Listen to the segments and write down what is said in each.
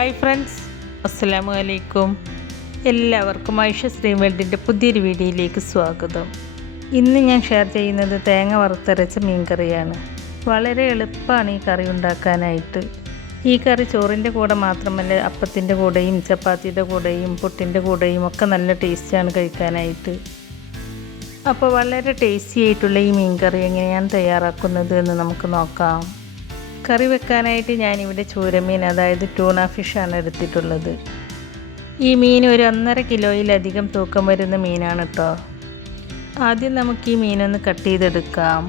Hi friends, അസ്സലാമു അലൈക്കും. എല്ലാവർക്കും ഐഷ സ്ട്രീം വേൾഡിൻ്റെ പുതിയൊരു വീഡിയോയിലേക്ക് സ്വാഗതം. ഇന്ന് ഞാൻ ഷെയർ ചെയ്യുന്നത് തേങ്ങ വറുത്തരച്ച മീൻ കറിയാണ്. വളരെ എളുപ്പമാണ് ഈ കറി ഉണ്ടാക്കാനായിട്ട്. ഈ കറി ചോറിൻ്റെ കൂടെ മാത്രമല്ല, അപ്പത്തിൻ്റെ കൂടെയും ചപ്പാത്തിയുടെ കൂടെയും പുട്ടിൻ്റെ കൂടെയും ഒക്കെ നല്ല ടേസ്റ്റാണ് കഴിക്കാനായിട്ട്. അപ്പോൾ വളരെ ടേസ്റ്റി ആയിട്ടുള്ള ഈ മീൻ കറി എങ്ങനെയാണ് തയ്യാറാക്കുന്നത് എന്ന് നമുക്ക് നോക്കാം. കറി വെക്കാനായിട്ട് ഞാനിവിടെ ചൂരമീൻ, അതായത് ട്യൂണ ഫിഷാണ് എടുത്തിട്ടുള്ളത്. ഈ മീൻ ഒരു 1.5 കിലോയിലധികം തൂക്കം വരുന്ന മീനാണ് കേട്ടോ. ആദ്യം നമുക്ക് ഈ മീനൊന്ന് കട്ട് ചെയ്തെടുക്കാം.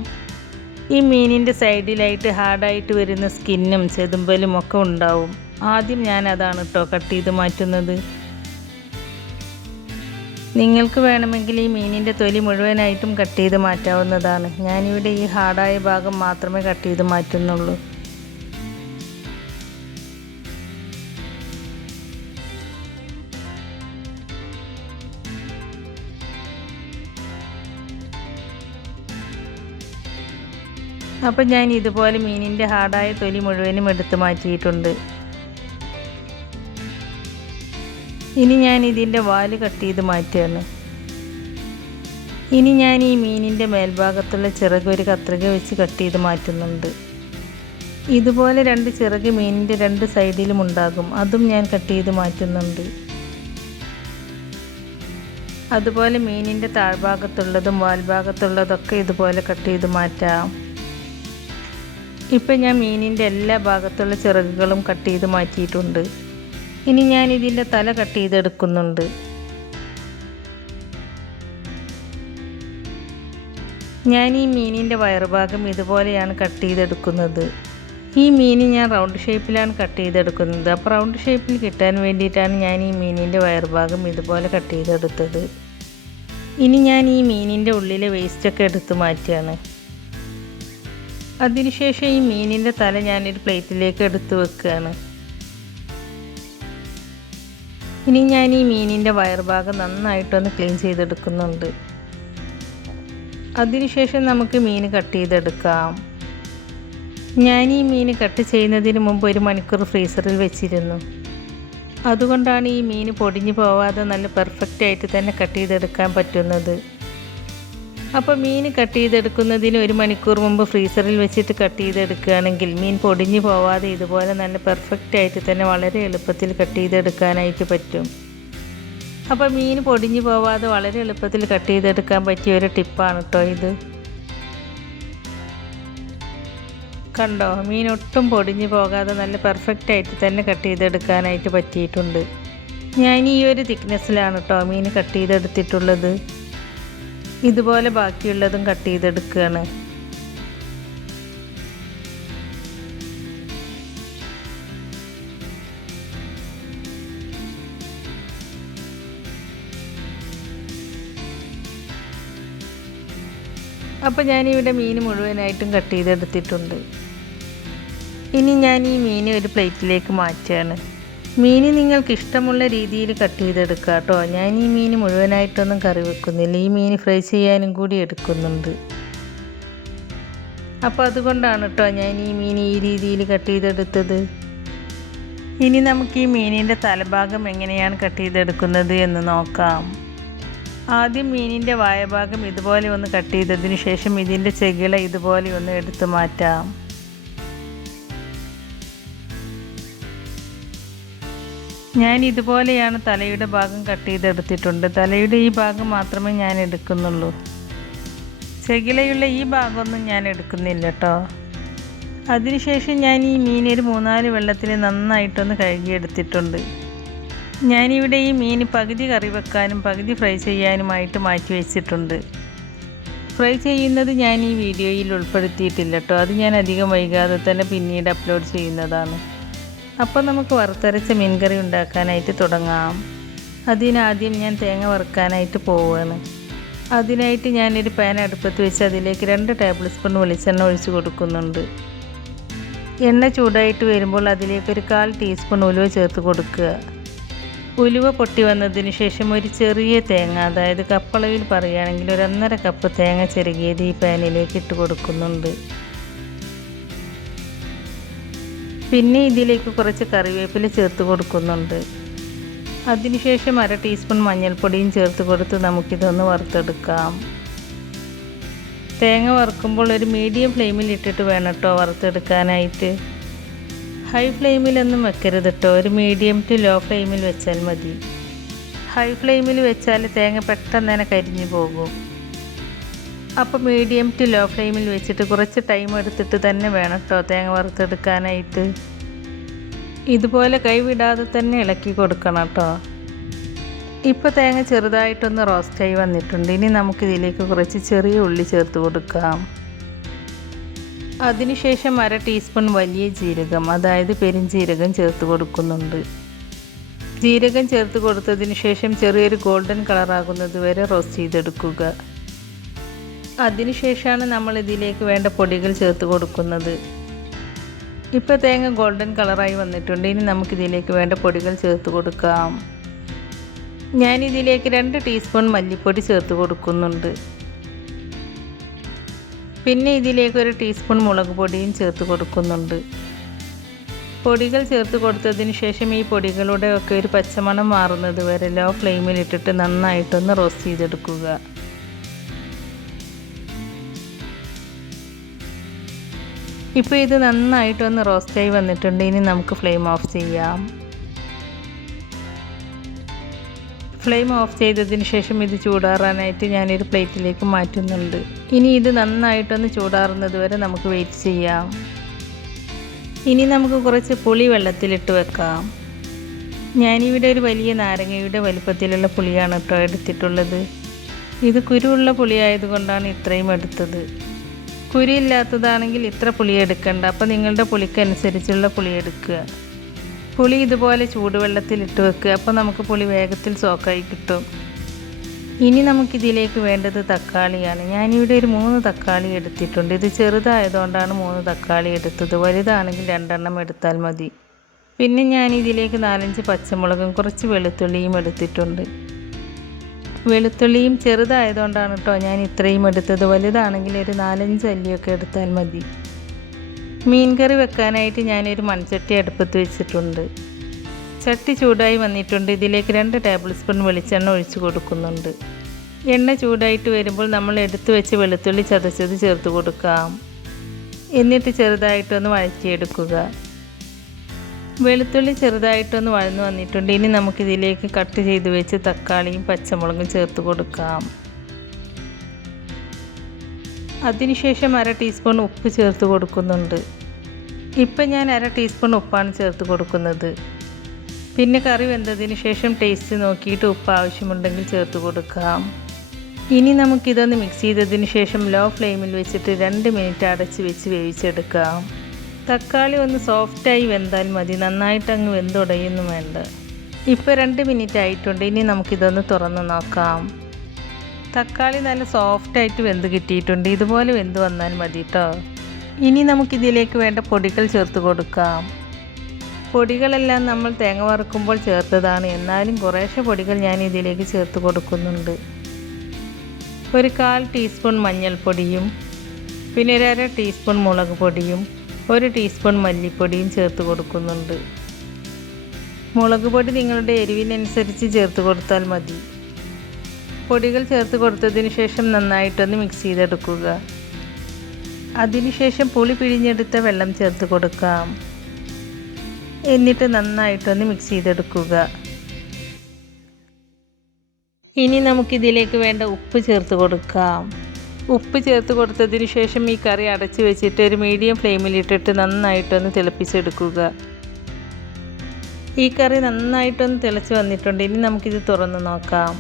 ഈ മീനിൻ്റെ സൈഡിലായിട്ട് ഹാർഡായിട്ട് വരുന്ന സ്കിന്നും ചെതുമ്പലും ഒക്കെ ഉണ്ടാവും. ആദ്യം ഞാൻ അതാണ് കേട്ടോ കട്ട് ചെയ്ത് മാറ്റുന്നത്. നിങ്ങൾക്ക് വേണമെങ്കിൽ ഈ മീനിൻ്റെ തൊലി മുഴുവനായിട്ടും കട്ട് ചെയ്ത് മാറ്റാവുന്നതാണ്. ഞാനിവിടെ ഈ ഹാർഡായ ഭാഗം മാത്രമേ കട്ട് ചെയ്ത് മാറ്റുന്നുള്ളൂ. അപ്പോൾ ഞാൻ ഇതുപോലെ മീനിൻ്റെ ഹാർഡായ തൊലി മുഴുവനും എടുത്ത് മാറ്റിയിട്ടുണ്ട്. ഇനി ഞാൻ ഇതിൻ്റെ വാല് കട്ട് ചെയ്ത് മാറ്റുകയാണ്. ഇനി ഞാൻ ഈ മീനിൻ്റെ മേൽഭാഗത്തുള്ള ചിറക് ഒരു കത്രിക വെച്ച് കട്ട് ചെയ്ത് മാറ്റുന്നുണ്ട്. ഇതുപോലെ 2 ചിറക് മീനിൻ്റെ 2 സൈഡിലും ഉണ്ടാകും, അതും ഞാൻ കട്ട് ചെയ്ത് മാറ്റുന്നുണ്ട്. അതുപോലെ മീനിൻ്റെ താഴ്ഭാഗത്തുള്ളതും വാൽഭാഗത്തുള്ളതൊക്കെ ഇതുപോലെ കട്ട് ചെയ്ത് മാറ്റാം. ഇപ്പം ഞാൻ മീനിൻ്റെ എല്ലാ ഭാഗത്തുള്ള ചിറകുകളും കട്ട് ചെയ്ത് മാറ്റിയിട്ടുണ്ട്. ഇനി ഞാൻ ഇതിൻ്റെ തല കട്ട് ചെയ്തെടുക്കുന്നുണ്ട്. ഞാൻ ഈ മീനിൻ്റെ വയറുഭാഗം ഇതുപോലെയാണ് കട്ട് ചെയ്തെടുക്കുന്നത്. ഈ മീൻ ഞാൻ റൗണ്ട് ഷേപ്പിലാണ് കട്ട് ചെയ്തെടുക്കുന്നത്. അപ്പോൾ റൗണ്ട് ഷേപ്പിൽ കിട്ടാൻ വേണ്ടിയിട്ടാണ് ഞാൻ ഈ മീനിൻ്റെ വയറുഭാഗം ഇതുപോലെ കട്ട് ചെയ്തെടുത്തത്. ഇനി ഞാൻ ഈ മീനിൻ്റെ ഉള്ളിലെ വേസ്റ്റൊക്കെ എടുത്ത് മാറ്റുകയാണ്. അതിനുശേഷം ഈ മീനിൻ്റെ തല ഞാനൊരു പ്ലേറ്റിലേക്ക് എടുത്ത് വെക്കുകയാണ്. ഇനി ഞാൻ ഈ മീനിൻ്റെ വയറുഭാഗം നന്നായിട്ടൊന്ന് ക്ലീൻ ചെയ്തെടുക്കുന്നുണ്ട്. അതിനുശേഷം നമുക്ക് മീൻ കട്ട് ചെയ്തെടുക്കാം. ഞാൻ ഈ മീൻ കട്ട് ചെയ്യുന്നതിന് മുമ്പ് 1 മണിക്കൂർ ഫ്രീസറിൽ വെച്ചിരുന്നു. അതുകൊണ്ടാണ് ഈ മീൻ പൊടിഞ്ഞു പോവാതെ നല്ല പെർഫെക്റ്റ് ആയിട്ട് തന്നെ കട്ട് ചെയ്തെടുക്കാൻ പറ്റുന്നത്. അപ്പോൾ മീൻ കട്ട് ചെയ്തെടുക്കുന്നതിന് 1 മണിക്കൂർ മുമ്പ് ഫ്രീസറിൽ വെച്ചിട്ട് കട്ട് ചെയ്തെടുക്കുകയാണെങ്കിൽ മീൻ പൊടിഞ്ഞു പോവാതെ ഇതുപോലെ നല്ല പെർഫെക്റ്റ് ആയിട്ട് തന്നെ വളരെ എളുപ്പത്തിൽ കട്ട് ചെയ്തെടുക്കാനായിട്ട് പറ്റും. അപ്പോൾ മീൻ പൊടിഞ്ഞു പോവാതെ വളരെ എളുപ്പത്തിൽ കട്ട് ചെയ്തെടുക്കാൻ പറ്റിയ ഒരു ടിപ്പാണ് കേട്ടോ ഇത്. കണ്ടോ, മീൻ ഒട്ടും പൊടിഞ്ഞു പോകാതെ നല്ല പെർഫെക്റ്റ് ആയിട്ട് തന്നെ കട്ട് ചെയ്തെടുക്കാനായിട്ട് പറ്റിയിട്ടുണ്ട്. ഞാൻ ഈ ഒരു തിക്നെസ്സിലാണ് കേട്ടോ മീൻ കട്ട് ചെയ്തെടുത്തിട്ടുള്ളത്. ഇതുപോലെ ബാക്കിയുള്ളതും കട്ട് ചെയ്തെടുക്കുകയാണ്. അപ്പോൾ ഞാനിവിടെ മീൻ മുഴുവനായിട്ടും കട്ട് ചെയ്തെടുത്തിട്ടുണ്ട്. ഇനി ഞാൻ ഈ മീൻ ഒരു പ്ലേറ്റിലേക്ക് മാറ്റുകയാണ്. മീൻ നിങ്ങൾക്ക് ഇഷ്ടമുള്ള രീതിയിൽ കട്ട് ചെയ്തെടുക്കുക കേട്ടോ. ഞാൻ ഈ മീൻ മുഴുവനായിട്ടൊന്നും കറി വെക്കുന്നില്ല. ഈ മീൻ ഫ്രൈ ചെയ്യാനും കൂടി എടുക്കുന്നുണ്ട്. അപ്പോൾ അതുകൊണ്ടാണ് കേട്ടോ ഞാൻ ഈ മീൻ ഈ രീതിയിൽ കട്ട് ചെയ്തെടുത്തത്. ഇനി നമുക്ക് ഈ മീനിൻ്റെ തലഭാഗം എങ്ങനെയാണ് കട്ട് ചെയ്തെടുക്കുന്നത് എന്ന് നോക്കാം. ആദ്യം മീനിൻ്റെ വായഭാഗം ഇതുപോലെ ഒന്ന് കട്ട് ചെയ്തതിന് ശേഷം ഇതിൻ്റെ ചെകിള ഇതുപോലെ ഒന്ന് എടുത്ത് മാറ്റാം. ഞാൻ ഇതുപോലെയാണ് തലയുടെ ഭാഗം കട്ട് ചെയ്തെടുത്തിട്ടുണ്ട്. തലയുടെ ഈ ഭാഗം മാത്രമേ ഞാൻ എടുക്കുന്നുള്ളൂ. ചെകിളയുള്ള ഈ ഭാഗമൊന്നും ഞാൻ എടുക്കുന്നില്ല കേട്ടോ. അതിനുശേഷം ഞാൻ ഈ മീൻ ഒരു 3-4 വെള്ളത്തിൽ നന്നായിട്ടൊന്ന് കഴുകിയെടുത്തിട്ടുണ്ട്. ഞാനിവിടെ ഈ മീൻ പകുതി കറി വെക്കാനും പകുതി ഫ്രൈ ചെയ്യാനുമായിട്ട് മാറ്റി വെച്ചിട്ടുണ്ട്. ഫ്രൈ ചെയ്യുന്നത് ഞാൻ ഈ വീഡിയോയിൽ ഉൾപ്പെടുത്തിയിട്ടില്ല കേട്ടോ. അത് ഞാൻ അധികം വൈകാതെ തന്നെ പിന്നീട് അപ്ലോഡ് ചെയ്യുന്നതാണ്. അപ്പോൾ നമുക്ക് വറുത്തരച്ച മീൻ കറി ഉണ്ടാക്കാനായിട്ട് തുടങ്ങാം. അതിനാദ്യം ഞാൻ തേങ്ങ വറുക്കാനായിട്ട് പോവുകയാണ്. അതിനായിട്ട് ഞാനൊരു പാൻ അടുപ്പത്ത് വെച്ച് അതിലേക്ക് 2 ടേബിൾ സ്പൂൺ വെളിച്ചെണ്ണ ഒഴിച്ച് കൊടുക്കുന്നുണ്ട്. എണ്ണ ചൂടായിട്ട് വരുമ്പോൾ അതിലേക്ക് ഒരു 1/4 ടീസ്പൂൺ ഉലുവ ചേർത്ത് കൊടുക്കുക. ഉലുവ പൊട്ടി വന്നതിന് ശേഷം ഒരു ചെറിയ തേങ്ങ, അതായത് കപ്പളവിൽ പറയുകയാണെങ്കിൽ ഒരു 1.5 കപ്പ് തേങ്ങ ചിരകിയത് ഈ പാനിലേക്ക് ഇട്ട് കൊടുക്കുന്നുണ്ട്. പിന്നെ ഇതിലേക്ക് കുറച്ച് കറിവേപ്പില ചേർത്ത് കൊടുക്കുന്നുണ്ട്. അതിനുശേഷം 1/2 ടീസ്പൂൺ മഞ്ഞൾപ്പൊടിയും ചേർത്ത് കൊടുത്ത് നമുക്കിതൊന്ന് വറുത്തെടുക്കാം. തേങ്ങ വറുക്കുമ്പോൾ ഒരു മീഡിയം ഫ്ലെയിമിൽ ഇട്ടിട്ട് വേണം കേട്ടോ വറുത്തെടുക്കാനായിട്ട്. ഹൈ ഫ്ലെയിമിലൊന്നും വെക്കരുത് കേട്ടോ, ഒരു മീഡിയം ടു ലോ ഫ്ലെയിമിൽ വെച്ചാൽ മതി. ഹൈ ഫ്ലെയിമിൽ വെച്ചാൽ തേങ്ങ പെട്ടെന്ന് തന്നെ കരിഞ്ഞു പോകും. അപ്പോൾ മീഡിയം ടു ലോ ഫ്ലെയിമിൽ വെച്ചിട്ട് കുറച്ച് ടൈം എടുത്തിട്ട് തന്നെ വേണം കേട്ടോ തേങ്ങ വറുത്തെടുക്കാനായിട്ട്. ഇതുപോലെ കൈവിടാതെ തന്നെ ഇളക്കി കൊടുക്കണം കേട്ടോ. ഇപ്പോൾ തേങ്ങ ചെറുതായിട്ടൊന്ന് റോസ്റ്റായി വന്നിട്ടുണ്ട്. ഇനി നമുക്കിതിലേക്ക് കുറച്ച് ചെറിയ ഉള്ളി ചേർത്ത് കൊടുക്കാം. അതിനുശേഷം 1/2 ടീസ്പൂൺ വലിയ ജീരകം, അതായത് പെരുംജീരകം ചേർത്ത് കൊടുക്കുന്നുണ്ട്. ജീരകം ചേർത്ത് കൊടുത്തതിന് ശേഷം ചെറിയൊരു ഗോൾഡൻ കളറാകുന്നത് വരെ റോസ്റ്റ് ചെയ്തെടുക്കുക. അതിനുശേഷമാണ് നമ്മൾ ഇതിലേക്ക് വേണ്ട പൊടികൾ ചേർത്ത് കൊടുക്കുന്നത്. ഇപ്പോൾ തേങ്ങ ഗോൾഡൻ കളറായി വന്നിട്ടുണ്ട്. ഇനി നമുക്കിതിലേക്ക് വേണ്ട പൊടികൾ ചേർത്ത് കൊടുക്കാം. ഞാനിതിലേക്ക് 2 ടീസ്പൂൺ മല്ലിപ്പൊടി ചേർത്ത് കൊടുക്കുന്നുണ്ട്. പിന്നെ ഇതിലേക്ക് 1 ടീസ്പൂൺ മുളക് പൊടിയും ചേർത്ത് കൊടുക്കുന്നുണ്ട്. പൊടികൾ ചേർത്ത് കൊടുത്തതിന് ശേഷം ഈ പൊടികളുടെ ഒക്കെ ഒരു പച്ചമണം മാറുന്നത് വരെ ലോ ഫ്ലെയിമിൽ ഇട്ടിട്ട് നന്നായിട്ടൊന്ന് റോസ്റ്റ് ചെയ്തെടുക്കുക. ഇപ്പോൾ ഇത് നന്നായിട്ടൊന്ന് റോസ്റ്റായി വന്നിട്ടുണ്ട്. ഇനി നമുക്ക് ഫ്ലെയിം ഓഫ് ചെയ്യാം. ഫ്ലെയിം ഓഫ് ചെയ്തതിന് ശേഷം ഇത് ചൂടാറാനായിട്ട് ഞാനൊരു പ്ലേറ്റിലേക്ക് മാറ്റുന്നുണ്ട്. ഇനി ഇത് നന്നായിട്ടൊന്ന് ചൂടാറുന്നത് വരെ നമുക്ക് വെയിറ്റ് ചെയ്യാം. ഇനി നമുക്ക് കുറച്ച് പുളി വെള്ളത്തിലിട്ട് വെക്കാം. ഞാനിവിടെ ഒരു വലിയ നാരങ്ങയുടെ വലുപ്പത്തിലുള്ള പുളിയാണ് കേട്ടോ എടുത്തിട്ടുള്ളത്. ഇത് കുരുവുള്ള പുളിയായതുകൊണ്ടാണ് ഇത്രയും എടുത്തത്. കുരുയില്ലാത്തതാണെങ്കിൽ ഇത്ര പുളി എടുക്കണ്ട. അപ്പോൾ നിങ്ങളുടെ പുളിക്കനുസരിച്ചുള്ള പുളി എടുക്കുക. പുളി ഇതുപോലെ ചൂടുവെള്ളത്തിലിട്ട് വെക്കുക. അപ്പോൾ നമുക്ക് പുളി വേഗത്തിൽ സോക്കായി കിട്ടും. ഇനി നമുക്കിതിലേക്ക് വേണ്ടത് തക്കാളിയാണ്. ഞാനിവിടെ ഒരു 3 തക്കാളി എടുത്തിട്ടുണ്ട്. ഇത് ചെറുതായതുകൊണ്ടാണ് 3 തക്കാളി എടുത്തത്. വലുതാണെങ്കിൽ 2 എണ്ണം എടുത്താൽ മതി. പിന്നെ ഞാനിതിലേക്ക് 4-5 പച്ചമുളകും കുറച്ച് വെളുത്തുള്ളിയും എടുത്തിട്ടുണ്ട്. വെളുത്തുള്ളിയും ചെറുതായതുകൊണ്ടാണ് കേട്ടോ ഞാൻ ഇത്രയും എടുത്തത്. വലുതാണെങ്കിൽ ഒരു 4-5 അല്ലിയൊക്കെ എടുത്താൽ മതി. മീൻ കറി വെക്കാനായിട്ട് ഞാനൊരു മൺചട്ടി അടുപ്പത്ത് വെച്ചിട്ടുണ്ട്. ചട്ടി ചൂടായി വന്നിട്ടുണ്ട്. ഇതിലേക്ക് 2 ടേബിൾ സ്പൂൺ വെളിച്ചെണ്ണ ഒഴിച്ച് കൊടുക്കുന്നുണ്ട്. എണ്ണ ചൂടായിട്ട് വരുമ്പോൾ നമ്മൾ എടുത്തു വെച്ച് വെളുത്തുള്ളി ചതച്ചത് ചേർത്ത് കൊടുക്കാം. എന്നിട്ട് ചെറുതായിട്ടൊന്ന് വഴറ്റിയെടുക്കുക. വെളുത്തുള്ളി ചെറുതായിട്ടൊന്ന് വഴന്നു വന്നിട്ടുണ്ട്. ഇനി നമുക്കിതിലേക്ക് കട്ട് ചെയ്ത് വെച്ച് തക്കാളിയും പച്ചമുളകും ചേർത്ത് കൊടുക്കാം. അതിനുശേഷം 1/2 ടീസ്പൂൺ ഉപ്പ് ചേർത്ത് കൊടുക്കുന്നുണ്ട്. ഇപ്പം ഞാൻ 1/2 ടീസ്പൂൺ ഉപ്പാണ് ചേർത്ത് കൊടുക്കുന്നത്. പിന്നെ കറി വെന്തതിന് ശേഷം ടേസ്റ്റ് നോക്കിയിട്ട് ഉപ്പ് ആവശ്യമുണ്ടെങ്കിൽ ചേർത്ത് കൊടുക്കാം. ഇനി നമുക്കിതൊന്ന് മിക്സ് ചെയ്തതിന് ശേഷം ലോ ഫ്ലെയിമിൽ വെച്ചിട്ട് 2 മിനിറ്റ് അടച്ച് വെച്ച് വേവിച്ചെടുക്കാം. തക്കാളി ഒന്ന് സോഫ്റ്റായി വെന്താൽ മതി, നന്നായിട്ട് അങ്ങ് വെന്തുടയൊന്നും വേണ്ട. ഇപ്പോൾ 2 മിനിറ്റ് ആയിട്ടുണ്ട്. ഇനി നമുക്കിതൊന്ന് തുറന്ന് നോക്കാം. തക്കാളി നല്ല സോഫ്റ്റായിട്ട് വെന്ത് കിട്ടിയിട്ടുണ്ട്. ഇതുപോലെ വെന്ത് വന്നാൽ മതി കേട്ടോ. ഇനി നമുക്കിതിലേക്ക് വേണ്ട പൊടികൾ ചേർത്ത് കൊടുക്കാം. പൊടികളെല്ലാം നമ്മൾ തേങ്ങ വറുക്കുമ്പോൾ ചേർത്തതാണ്, എന്നാലും കുറേശ്ശെ പൊടികൾ ഞാൻ ഇതിലേക്ക് ചേർത്ത് കൊടുക്കുന്നുണ്ട്. ഒരു 1/4 ടീസ്പൂൺ മഞ്ഞൾപ്പൊടിയും പിന്നെ 1/2 ടീസ്പൂൺ മുളക് പൊടിയും 1 ടീസ്പൂൺ മല്ലിപ്പൊടിയും ചേർത്ത് കൊടുക്കുന്നുണ്ട്. മുളക് പൊടി നിങ്ങളുടെ എരിവിനനുസരിച്ച് ചേർത്ത് കൊടുത്താൽ മതി. പൊടികൾ ചേർത്ത് കൊടുത്തതിന് ശേഷം നന്നായിട്ടൊന്ന് മിക്സ് ചെയ്തെടുക്കുക. അതിനുശേഷം പുളി പിഴിഞ്ഞെടുത്ത വെള്ളം ചേർത്ത് കൊടുക്കാം. എന്നിട്ട് നന്നായിട്ടൊന്ന് മിക്സ് ചെയ്തെടുക്കുക. ഇനി നമുക്കിതിലേക്ക് വേണ്ട ഉപ്പ് ചേർത്ത് കൊടുക്കാം. ഉപ്പ് ചേർത്ത് കൊടുത്തതിന് ശേഷം ഈ കറി അടച്ച് വെച്ചിട്ട് ഒരു മീഡിയം ഫ്ലെയിമിലിട്ടിട്ട് നന്നായിട്ടൊന്ന് തിളപ്പിച്ചെടുക്കുക. ഈ കറി നന്നായിട്ടൊന്ന് തിളച്ച് വന്നിട്ടുണ്ട്. ഇനി നമുക്കിത് തുറന്ന് നോക്കാം.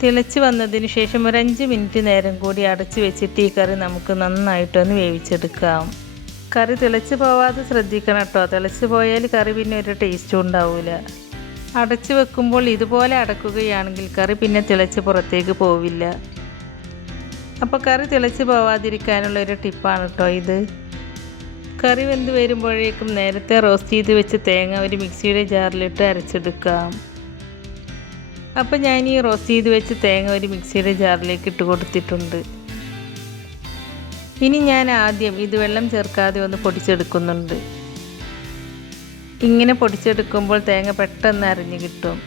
തിളച്ച് വന്നതിന് ശേഷം ഒരു 5 മിനിറ്റ് നേരം കൂടി അടച്ച് വെച്ചിട്ട് ഈ കറി നമുക്ക് നന്നായിട്ടൊന്ന് വേവിച്ചെടുക്കാം. കറി തിളച്ച് പോവാതെ ശ്രദ്ധിക്കണം കേട്ടോ. തിളച്ച് പോയാൽ കറി പിന്നെ ഒരു ടേസ്റ്റും ഉണ്ടാവില്ല. അടച്ച് വെക്കുമ്പോൾ ഇതുപോലെ അടക്കുകയാണെങ്കിൽ കറി പിന്നെ തിളച്ച് പുറത്തേക്ക് പോവില്ല. അപ്പോൾ കറി തിളച്ച് പോവാതിരിക്കാനുള്ള ഒരു ടിപ്പാണ് കേട്ടോ ഇത്. കറി വെന്ത് വരുമ്പോഴേക്കും നേരത്തെ റോസ്റ്റ് ചെയ്ത് വെച്ച് തേങ്ങ ഒരു മിക്സിയുടെ ജാറിലിട്ട് അരച്ചെടുക്കാം. അപ്പോൾ ഞാൻ ഈ റോസ്റ്റ് ചെയ്ത് വെച്ച് തേങ്ങ ഒരു മിക്സിയുടെ ജാറിലേക്ക് ഇട്ട് കൊടുത്തിട്ടുണ്ട്. ഇനി ഞാൻ ആദ്യം ഇത് വെള്ളം ചേർക്കാതെ ഒന്ന് പൊടിച്ചെടുക്കുന്നുണ്ട്. ഇങ്ങനെ പൊടിച്ചെടുക്കുമ്പോൾ തേങ്ങ പെട്ടെന്ന് അരഞ്ഞു കിട്ടും.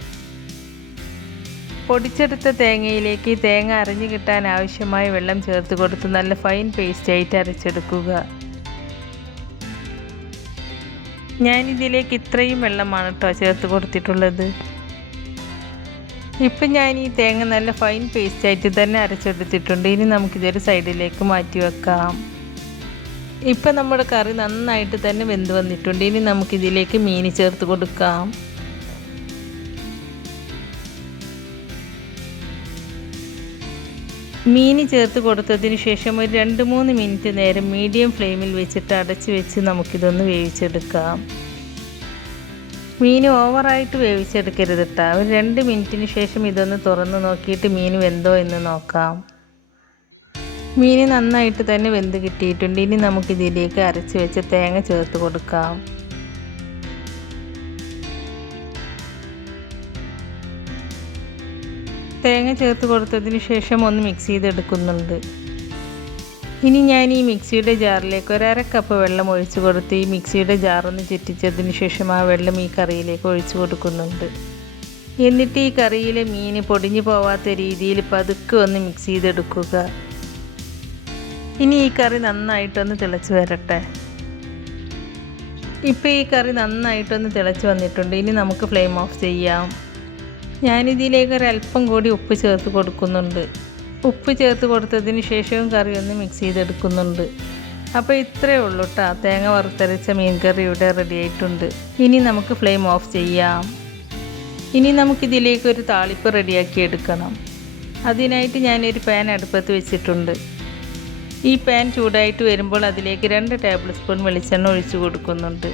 പൊടിച്ചെടുത്ത തേങ്ങയിലേക്ക് തേങ്ങ അരഞ്ഞു കിട്ടാൻ ആവശ്യമായ വെള്ളം ചേർത്ത് കൊടുത്ത് നല്ല ഫൈൻ പേസ്റ്റായിട്ട് അരച്ചെടുക്കുക. ഞാനിതിലേക്ക് ഇത്രയും വെള്ളമാണ് കേട്ടോ ചേർത്ത് കൊടുത്തിട്ടുള്ളത്. ഇപ്പം ഞാൻ ഈ തേങ്ങ നല്ല ഫൈൻ പേസ്റ്റായിട്ട് തന്നെ അരച്ചെടുത്തിട്ടുണ്ട്. ഇനി നമുക്കിതൊരു സൈഡിലേക്ക് മാറ്റി വെക്കാം. ഇപ്പം നമ്മുടെ കറി നന്നായിട്ട് തന്നെ വെന്ത് വന്നിട്ടുണ്ട്. ഇനി നമുക്കിതിലേക്ക് മീൻ ചേർത്ത് കൊടുക്കാം. മീൻ ചേർത്ത് കൊടുത്തതിന് ശേഷം ഒരു 2-3 മിനിറ്റ് നേരം മീഡിയം ഫ്ലെയിമിൽ വെച്ചിട്ട് അടച്ച് വെച്ച് നമുക്കിതൊന്ന് വേവിച്ചെടുക്കാം. മീൻ ഓവറായിട്ട് വേവിച്ചെടുക്കരുത് കേട്ടോ. ഒരു 2 മിനിറ്റിന് ശേഷം ഇതൊന്ന് തുറന്ന് നോക്കിയിട്ട് മീൻ വെന്തോ എന്ന് നോക്കാം. മീൻ നന്നായിട്ട് തന്നെ വെന്ത് കിട്ടിയിട്ടുണ്ട്. ഇനി നമുക്കിതിലേക്ക് അരച്ച് വെച്ച തേങ്ങ ചേർത്ത് കൊടുക്കാം. തേങ്ങ ചേർത്ത് കൊടുത്തതിന് ശേഷം ഒന്ന് മിക്സ് ചെയ്തെടുക്കുന്നുണ്ട്. ഇനി ഞാൻ ഈ മിക്സിയുടെ ജാറിലേക്ക് 1/2 കപ്പ് വെള്ളം ഒഴിച്ച് കൊടുത്ത് ഈ മിക്സിയുടെ ജാറൊന്ന് ചുറ്റിച്ചതിന് ശേഷം ആ വെള്ളം ഈ കറിയിലേക്ക് ഒഴിച്ച് കൊടുക്കുന്നുണ്ട്. എന്നിട്ട് ഈ കറിയിലെ മീൻ പൊടിഞ്ഞു പോവാത്ത രീതിയിൽ പതുക്കെ ഒന്ന് മിക്സ് ചെയ്തെടുക്കുക. ഇനി ഈ കറി നന്നായിട്ടൊന്ന് തിളച്ച് വരട്ടെ. ഇപ്പോൾ ഈ കറി നന്നായിട്ടൊന്ന് തിളച്ച് വന്നിട്ടുണ്ട്. ഇനി നമുക്ക് ഫ്ലെയിം ഓഫ് ചെയ്യാം. ഞാനിതിലേക്ക് ഒരല്പം കൂടി ഉപ്പ് ചേർത്ത് കൊടുക്കുന്നുണ്ട്. ഉപ്പ് ചേർത്ത് കൊടുത്തതിന് ശേഷവും കറി ഒന്ന് മിക്സ് ചെയ്തെടുക്കുന്നുണ്ട്. അപ്പോൾ ഇത്രയേ ഉള്ളൂ കേട്ടോ. തേങ്ങ വറുത്തരച്ച മീൻ കറി ഇവിടെ റെഡി ആയിട്ടുണ്ട്. ഇനി നമുക്ക് ഫ്ലെയിം ഓഫ് ചെയ്യാം. ഇനി നമുക്കിതിലേക്ക് ഒരു താളിപ്പ് റെഡിയാക്കി എടുക്കണം. അതിനായിട്ട് ഞാനൊരു പാൻ അടുപ്പത്ത് വെച്ചിട്ടുണ്ട്. ഈ പാൻ ചൂടായിട്ട് വരുമ്പോൾ അതിലേക്ക് 2 ടേബിൾ സ്പൂൺ വെളിച്ചെണ്ണ ഒഴിച്ചു കൊടുക്കുന്നുണ്ട്.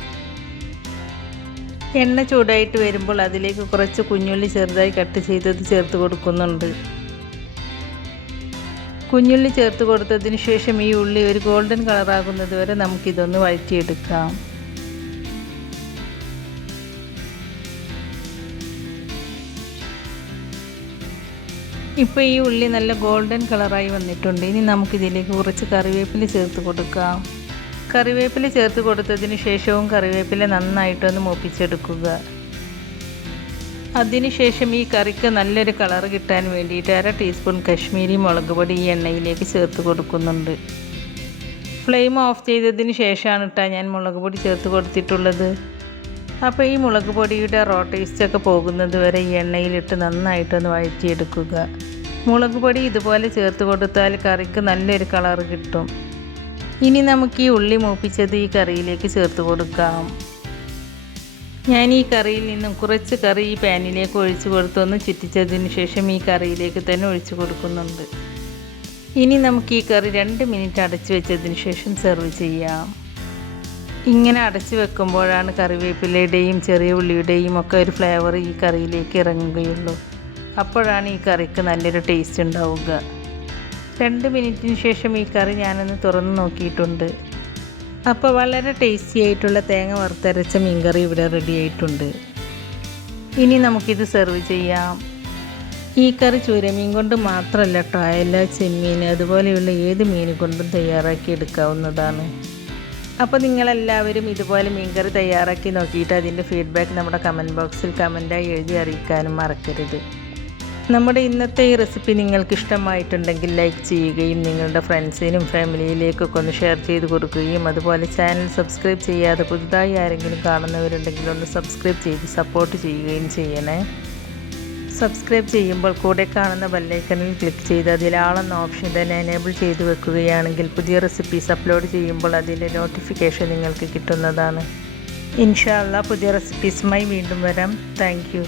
എണ്ണ ചൂടായിട്ട് വരുമ്പോൾ അതിലേക്ക് കുറച്ച് കുഞ്ഞുള്ളി ചെറുതായി കട്ട് ചെയ്തത് ചേർത്ത് കൊടുക്കുന്നുണ്ട്. കുഞ്ഞുള്ളി ചേർത്ത് കൊടുത്തതിന് ശേഷം ഈ ഉള്ളി ഒരു ഗോൾഡൻ കളറാകുന്നത് വരെ നമുക്കിതൊന്ന് വഴറ്റിയെടുക്കാം. ഇപ്പോൾ ഈ ഉള്ളി നല്ല ഗോൾഡൻ കളറായി വന്നിട്ടുണ്ട്. ഇനി നമുക്കിതിലേക്ക് കുറച്ച് കറിവേപ്പില ചേർത്ത് കൊടുക്കാം. കറിവേപ്പില ചേർത്ത് കൊടുത്തതിന് ശേഷവും കറിവേപ്പില നന്നായിട്ടൊന്ന് മൂപ്പിച്ചെടുക്കുക. അതിനുശേഷം ഈ കറിക്ക് നല്ലൊരു കളർ കിട്ടാൻ വേണ്ടിയിട്ട് 1/2 ടീസ്പൂൺ കശ്മീരി മുളക് പൊടി ഈ എണ്ണയിലേക്ക് ചേർത്ത് കൊടുക്കുന്നുണ്ട്. ഫ്ലെയിം ഓഫ് ചെയ്തതിന് ശേഷമാണ് കേട്ടോ ഞാൻ മുളക് പൊടി ചേർത്ത് കൊടുത്തിട്ടുള്ളത്. അപ്പോൾ ഈ മുളക് പൊടിയുടെ റോ ടേസ്റ്റൊക്കെ പോകുന്നത് വരെ ഈ എണ്ണയിലിട്ട് നന്നായിട്ടൊന്ന് വഴറ്റിയെടുക്കുക. മുളക് പൊടി ഇതുപോലെ ചേർത്ത് കൊടുത്താൽ കറിക്ക് നല്ലൊരു കളർ കിട്ടും. ഇനി നമുക്ക് ഈ ഉള്ളി മൂപ്പിച്ചത് ഈ കറിയിലേക്ക് ചേർത്ത് കൊടുക്കാം. ഞാൻ ഈ കറിയിൽ നിന്നും കുറച്ച് കറി ഈ പാനിലേക്ക് ഒഴിച്ച് കൊടുത്തൊന്ന് ചുറ്റിച്ചതിന് ശേഷം ഈ കറിയിലേക്ക് തന്നെ ഒഴിച്ച് കൊടുക്കുന്നുണ്ട്. ഇനി നമുക്ക് ഈ കറി 2 മിനിറ്റ് അടച്ചു വെച്ചതിന് ശേഷം സെർവ് ചെയ്യാം. ഇങ്ങനെ അടച്ചു വെക്കുമ്പോഴാണ് കറിവേപ്പിലയുടെയും ചെറിയ ഉള്ളിയുടെയും ഒക്കെ ഒരു ഫ്ലേവർ ഈ കറിയിലേക്ക് ഇറങ്ങുകയുള്ളൂ. അപ്പോഴാണ് ഈ കറിക്ക് നല്ലൊരു ടേസ്റ്റ് ഉണ്ടാവുക. 2 മിനിറ്റിന് ശേഷം ഈ കറി ഞാനൊന്ന് തുറന്ന് നോക്കിയിട്ടുണ്ട്. അപ്പോൾ വളരെ ടേസ്റ്റി ആയിട്ടുള്ള തേങ്ങ വറുത്തരച്ച മീൻകറി ഇവിടെ റെഡി ആയിട്ടുണ്ട്. ഇനി നമുക്കിത് സെർവ് ചെയ്യാം. ഈ കറി ചൂരമീൻ കൊണ്ട് മാത്രമല്ല കേട്ടോ, അയല, ചെമ്മീൻ അതുപോലെയുള്ള ഏത് മീൻ കൊണ്ടും തയ്യാറാക്കി എടുക്കാവുന്നതാണ്. അപ്പോൾ നിങ്ങളെല്ലാവരും ഇതുപോലെ മീൻകറി തയ്യാറാക്കി നോക്കിയിട്ട് അതിൻ്റെ ഫീഡ്ബാക്ക് നമ്മുടെ കമൻറ്റ് ബോക്സിൽ കമൻറ്റായി എഴുതി അറിയിക്കാനും മറക്കരുത്. നമ്മുടെ ഇന്നത്തെ ഈ റെസിപ്പി നിങ്ങൾക്ക് ഇഷ്ടമായിട്ടുണ്ടെങ്കിൽ ലൈക്ക് ചെയ്യുകയും നിങ്ങളുടെ ഫ്രണ്ട്സിനും ഫാമിലിയിലേക്കൊക്കെ ഒന്ന് ഷെയർ ചെയ്ത് കൊടുക്കുകയും അതുപോലെ ചാനൽ സബ്സ്ക്രൈബ് ചെയ്യാതെ പുതുതായി ആരെങ്കിലും കാണുന്നവരുണ്ടെങ്കിൽ ഒന്ന് സബ്സ്ക്രൈബ് ചെയ്ത് സപ്പോർട്ട് ചെയ്യുകയും ചെയ്യണേ. സബ്സ്ക്രൈബ് ചെയ്യുമ്പോൾ കൂടെ കാണുന്ന ബെല്ലൈക്കണിൽ ക്ലിക്ക് ചെയ്ത് അതിൽ ആളെന്ന ഓപ്ഷൻ തന്നെ എനേബിൾ ചെയ്ത് വെക്കുകയാണെങ്കിൽ പുതിയ റെസിപ്പീസ് അപ്ലോഡ് ചെയ്യുമ്പോൾ അതിൻ്റെ നോട്ടിഫിക്കേഷൻ നിങ്ങൾക്ക് കിട്ടുന്നതാണ്. ഇൻഷാ അല്ലാഹ് പുതിയ റെസിപ്പീസുമായി വീണ്ടും വരാം. Thank you.